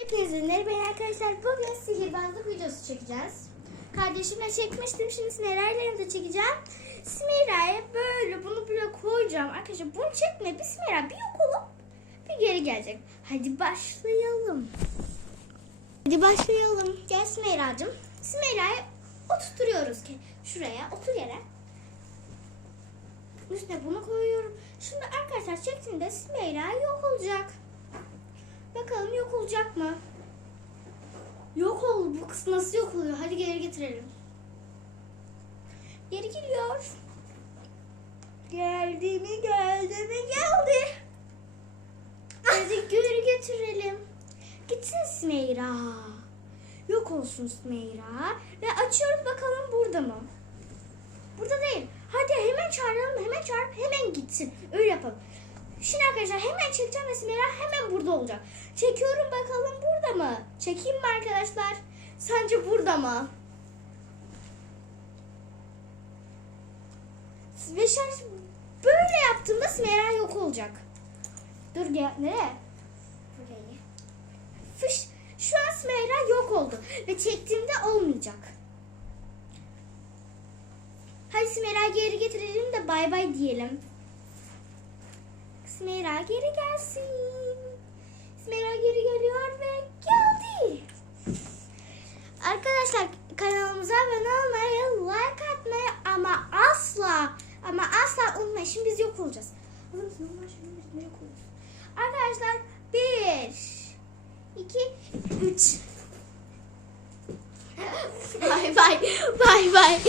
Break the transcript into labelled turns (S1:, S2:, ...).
S1: Hepinize merhaba arkadaşlar. Bugün sihirbazlık videosu çekeceğiz. Kardeşimle çekmiştim. Şimdi Smera'yla de çekeceğim. Smera'ya böyle bunu böyle koyacağım. Arkadaşlar bunu çekme. Bir Smera bir yok olup bir geri gelecek. Hadi başlayalım. Hadi başlayalım. Gel Smera'cığım. Smera'yı oturtuyoruz ki şuraya. Otur yere. Üstüne bunu koyuyorum. Şimdi arkadaşlar çektiğinde Smera yok olacak. Bakalım yok oldu. Bu kız nasıl yok oluyor? Hadi geri getirelim. Geri geliyor. Geldi mi geldi mi geldi. Hadi geri getirelim. Gitsin Smeyra. Yok olsun Smeyra. Ve açıyoruz bakalım burada mı? Burada değil. Hadi hemen çağıralım. Hemen çağırıp hemen gitsin. Öyle yapalım. Şimdi arkadaşlar hemen çekeceğim ve Smeyra hemen burada olacak. Çekiyorum bakalım burada mı? Çekeyim mi arkadaşlar? Sence burada mı? Ve şarj böyle yaptığımda Smeyra yok olacak. Dur gel. Nereye? Buraya. Fış. Şu an Smeyra yok oldu. Ve çektiğimde olmayacak. Hadi Smeyra geri getirelim de bay bay diyelim. Smeyra geri gelsin. Smeyra geri geliyor ve geldi. Arkadaşlar kanalımıza abone olmayı, like atmayı ama asla ama asla unutmayın. Şimdi biz yok olacağız. Arkadaşlar bir, iki, üç. Bay bay. Bay bay.